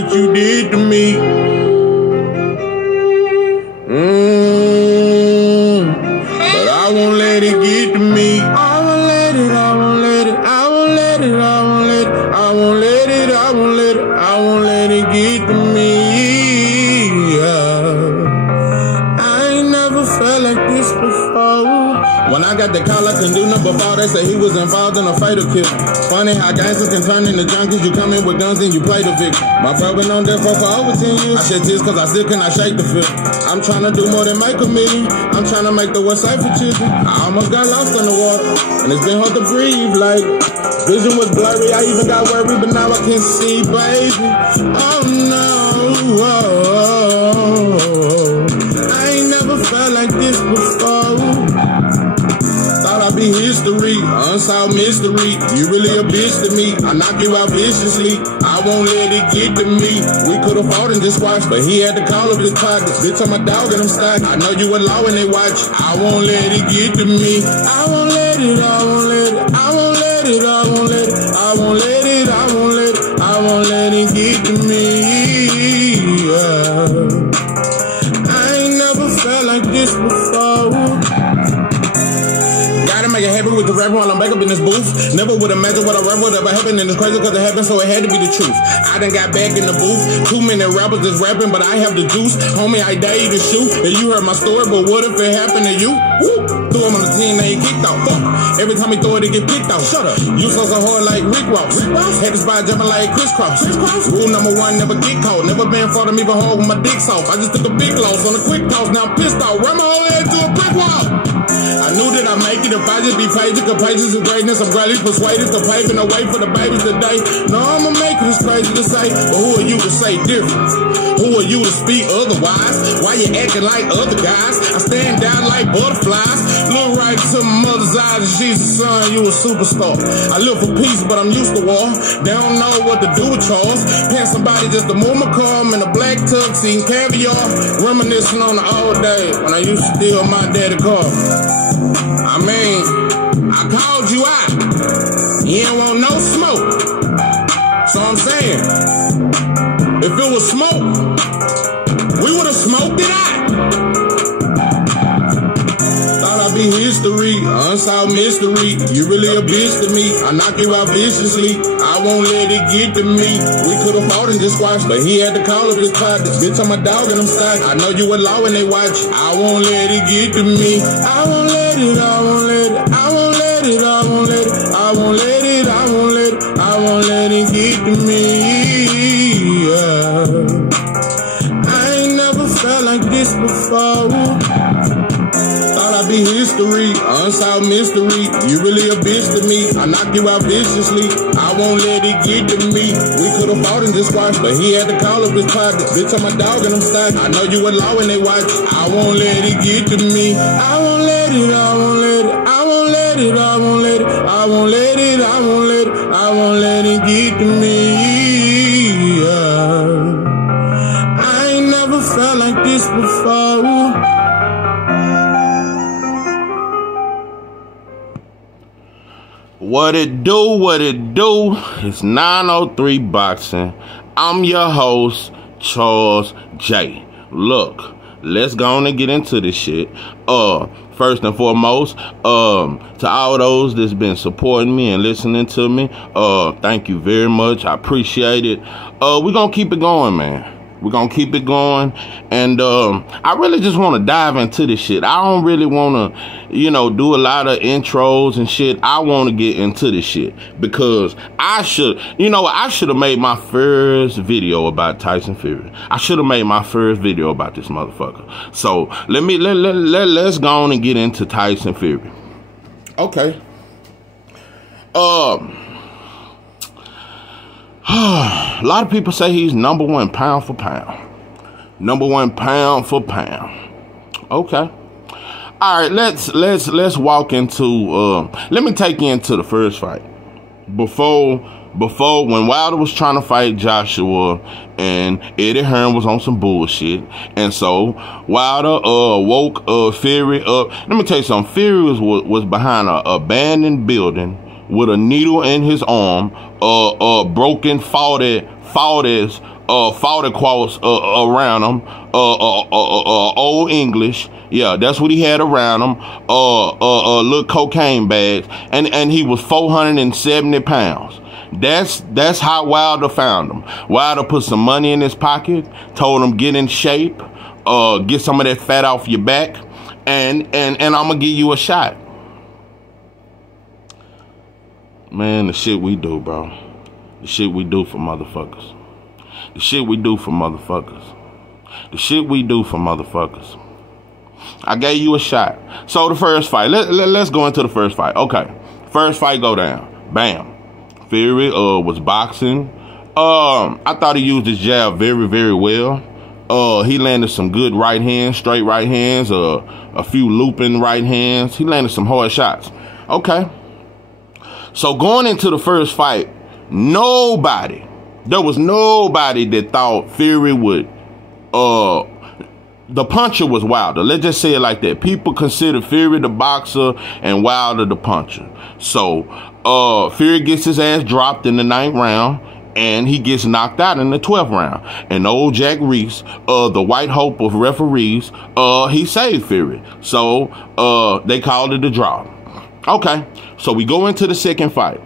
what you did to me. But I won't let it get to me. I won't let it, I won't let it, I won't let it, I won't let it, I won't let it, I won't let it, I won't let it get to me. I ain't never felt like this before. When I got the call, I couldn't do nothing before. They say he was involved in a fatal kill. Funny how gangsters can turn into junkies. You come in with guns and you play the victim. My bro been on death row for over 10 years. I shed tears cause I still cannot shake the feel. I'm trying to do more than make a million. I'm trying to make the West safe for children. I almost got lost in the water, and it's been hard to breathe. Like, vision was blurry, I even got worried, but now I can see, baby. Oh no, I ain't never felt like this before. Thought I'd be history, unsolved mystery. You really a bitch to me. I knock you out viciously. I won't let it get to me. We could've fought and just watched, but he had to call up his pockets. Bitch, I'm a dog and I'm stock. I know you allow when they watch. I won't let it get to me. I won't let it, I won't let it, I won't let it, I won't let it, I won't let it, I won't let it, I won't let it get to me. I ain't never felt like this before. Gotta make it happen with the rapper while I'm back up in this booth. Never would imagine what a rap would ever happen, and it's crazy cause it happened, so it had to be the truth. I done got back in the booth. Too many rappers is rapping, but I have the juice. Homie, I dare you to shoot. And you heard my story, but what if it happened to you? Woo! Threw him on the team, they ain't kicked out. Fuck. Every time he throw it, he get picked out. Shut up. You so hard like Rick Ross. Had the spot jumping like crisscross. Rule number one, never get caught. Never been fought him even hard with my dick soft. I just took a big loss on a quick toss. Now I'm pissed off. Ran my whole head to a brick wall. I knew that I'd make it if I just be patient. Cause patience is greatness. I'm greatly persuaded to paving the way for the babies today. No, I'ma make it, it's crazy to say. But who are you to say different? Who are you to speak otherwise? Why you acting like other guys? I stand down like butterflies. Look right to my mother's eyes and she's the son, you a superstar. I live for peace, but I'm used to war. They don't know what to do with Charles. Paying somebody just to move my car. I'm in a black tux, eating caviar. Reminiscing on the old days when I used to steal my daddy's car. I mean, I called you out. You ain't want no smoke. So I'm saying, if it was smoke, we would've smoked it out. Thought I'd be history, unsolved mystery. You really a bitch to me. I knock you out viciously. I won't let it get to me. We could've fought and just watched, but he had to call up his pockets. Bitch, I'm a dog and I'm stock. I know you allow when they watch. I won't let it get to me. I won't let it, I won't let it, I won't let it, I won't let it, I won't let it, I won't let it, I won't let it get to me. I ain't never felt like this before. Thought I'd be history, unsolved mystery. You really a bitch to me. I knock you out viciously. I won't let it get to me. We could've fought and just watched, but he had to call up his pockets. Bitch, I'm a dog and I'm stock. I know you allow when they watch. I won't let it get to me. I won't let it, I won't let it, I won't let it, I won't let it, I won't let it, I won't let it, I won't let it get to me. I ain't never felt like this before. What it do, what it do? It's 903 Boxing. I'm your host, Charles J. Look, let's go on and get into this shit. First and foremost, to all those that's been supporting me and listening to me, thank you very much. I appreciate it. We're gonna keep it going, man. We're gonna keep it going. And I really just want to dive into this shit. I don't really want to, do a lot of intros and shit. I want to get into this shit because I should have made my first video about Tyson Fury. I should have made my first video about this motherfucker. So let's go on and get into Tyson Fury. Okay. A lot of people say he's number one pound for pound. Number one pound for pound. Okay. All right, let's walk into let me take you into the first fight. Before when Wilder was trying to fight Joshua and Eddie Hearn was on some bullshit, and so Wilder woke Fury up. Let me tell you something. Fury was behind an abandoned building with a needle in his arm, broken, fought as fought across around him, old English. Yeah, that's what he had around him. Little cocaine bags, and he was 470 pounds. That's how Wilder found him. Wilder put some money in his pocket, told him get in shape, get some of that fat off your back, and I'm gonna give you a shot. Man, the shit we do, bro. The shit we do for motherfuckers. The shit we do for motherfuckers. The shit we do for motherfuckers. I gave you a shot. So the first fight. Let's go into the first fight. Okay. First fight go down. Bam. Fury was boxing. I thought he used his jab very, very well. He landed some good right hands, straight right hands, a few looping right hands. He landed some hard shots. Okay. So going into the first fight, there was nobody that thought Fury would, the puncher was Wilder. Let's just say it like that. People consider Fury the boxer and Wilder the puncher. So, Fury gets his ass dropped in the 9th round and he gets knocked out in the 12th round. And old Jack Reese, the white hope of referees, he saved Fury. So, they called it a draw. Okay, so we go into the second fight.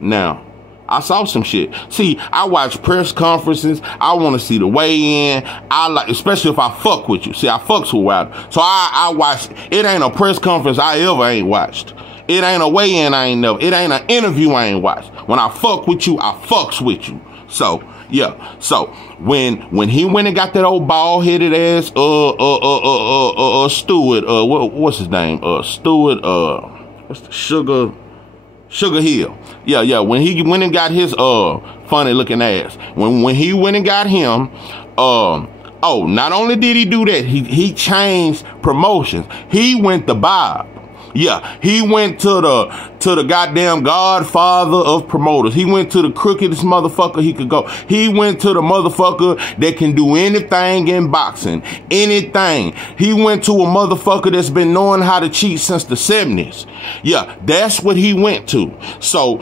Now, I saw some shit. See, I watch press conferences. I want to see the weigh-in. I like, especially if I fuck with you. See, I fucks with Wilder. So I watch. It ain't a press conference I ever ain't watched. It ain't a weigh-in I ain't never. It ain't an interview I ain't watched. When I fuck with you, I fucks with you. So, yeah. So, when he went and got that old bald-headed ass, Stewart, what's his name? Stewart, what's the Sugar Hill. Yeah. When he went and got his funny looking ass. When he went and got him, not only did he do that, he changed promotions. He went to Bob. Yeah, he went to the goddamn godfather of promoters. He went to the crookedest motherfucker he could go. He went to the motherfucker that can do anything in boxing. Anything. He went to a motherfucker that's been knowing how to cheat since the 70s. Yeah, that's what he went to. So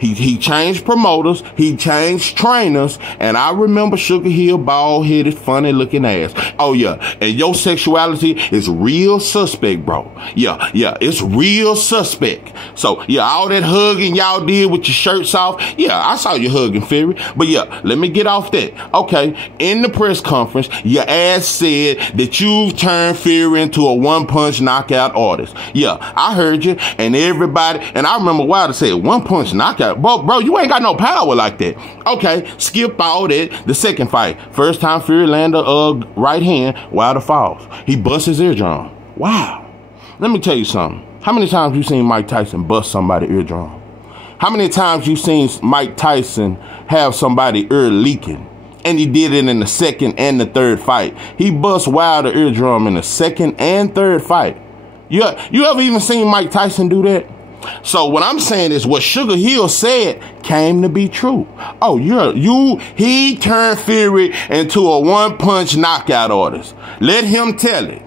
he changed promoters. He changed trainers. And I remember Sugar Hill, bald-headed, funny-looking ass. Oh, yeah. And your sexuality is real suspect, bro. Yeah, it's real suspect. So, yeah, all that hugging y'all did with your shirts off, yeah, I saw you hugging Fury. But, yeah, let me get off that. Okay, in the press conference, your ass said that you've turned Fury into a one-punch knockout artist. Yeah, I heard you, and everybody, and I remember Wilder said, one-punch knockout? Bro, you ain't got no power like that. Okay, skip all that. The second fight, first time Fury landed a right hand, Wilder falls. He busts his eardrum. Wow. Let me tell you something. How many times you seen Mike Tyson bust somebody's eardrum? How many times you seen Mike Tyson have somebody ear leaking? And he did it in the second and the third fight. He bust Wilder eardrum in the second and third fight. You ever even seen Mike Tyson do that? So what I'm saying is what Sugar Hill said came to be true. Oh, he turned Fury into a one-punch knockout artist. Let him tell it.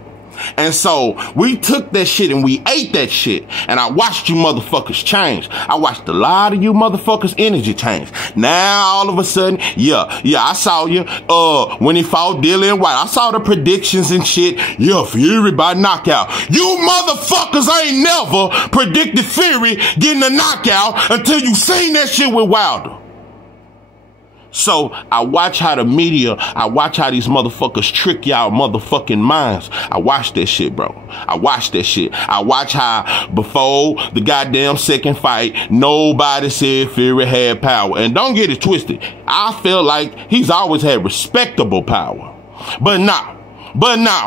And so we took that shit and we ate that shit. And I watched you motherfuckers change. I watched a lot of you motherfuckers' energy change. Now all of a sudden, yeah, I saw you when he fought Dillian White. I saw the predictions and shit. Yeah, Fury by knockout. You motherfuckers ain't never predicted Fury getting a knockout until you seen that shit with Wilder. So I watch how the media, I watch how these motherfuckers trick y'all motherfucking minds. I watch that shit, bro. I watch that shit. I watch how before the goddamn second fight, nobody said Fury had power. And don't get it twisted. I feel like he's always had respectable power. But now,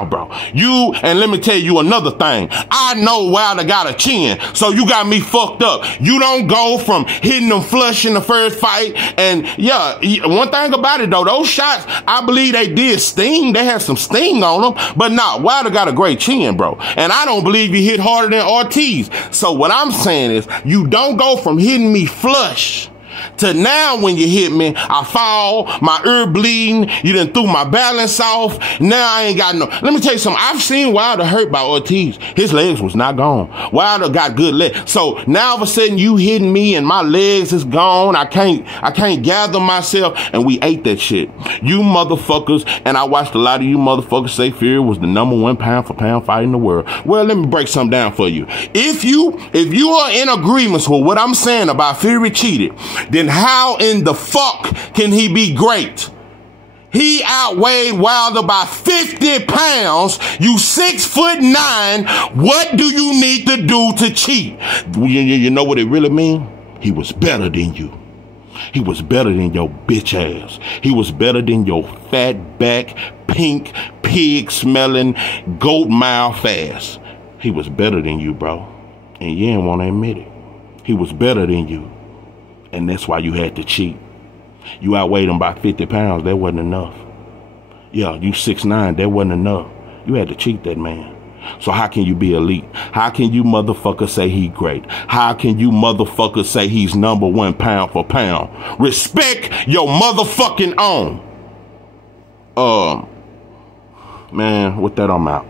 bro, and let me tell you another thing. I know Wilder got a chin, so you got me fucked up. You don't go from hitting them flush in the first fight. And yeah, one thing about it though, those shots, I believe they did sting. They had some sting on them. But nah, Wilder got a great chin, bro. And I don't believe he hit harder than Ortiz. So what I'm saying is, you don't go from hitting me flush To now when you hit me, I fall, my ear bleeding, you done threw my balance off. Now I ain't got no. Let me tell you something. I've seen Wilder hurt by Ortiz. His legs was not gone. Wilder got good legs. So now all of a sudden you hitting me and my legs is gone. I can't gather myself, and we ate that shit. You motherfuckers, and I watched a lot of you motherfuckers say Fury was the #1 pound for pound fight in the world. Well, let me break something down for you. If you are in agreement with what I'm saying about Fury cheated, then how in the fuck can he be great? He outweighed Wilder by 50 pounds. You 6'9". What do you need to do to cheat? You know what it really means? He was better than you. He was better than your bitch ass. He was better than your fat back, pink, pig smelling, goat mouth ass. He was better than you, bro. And you didn't want to admit it. He was better than you. And that's why you had to cheat. You outweighed him by 50 pounds. That wasn't enough. Yeah, you 6'9". That wasn't enough. You had to cheat that man. So how can you be elite? How can you motherfuckers say he great? How can you motherfuckers say he's #1 pound for pound? Respect your motherfucking own. Man, with that, I'm out.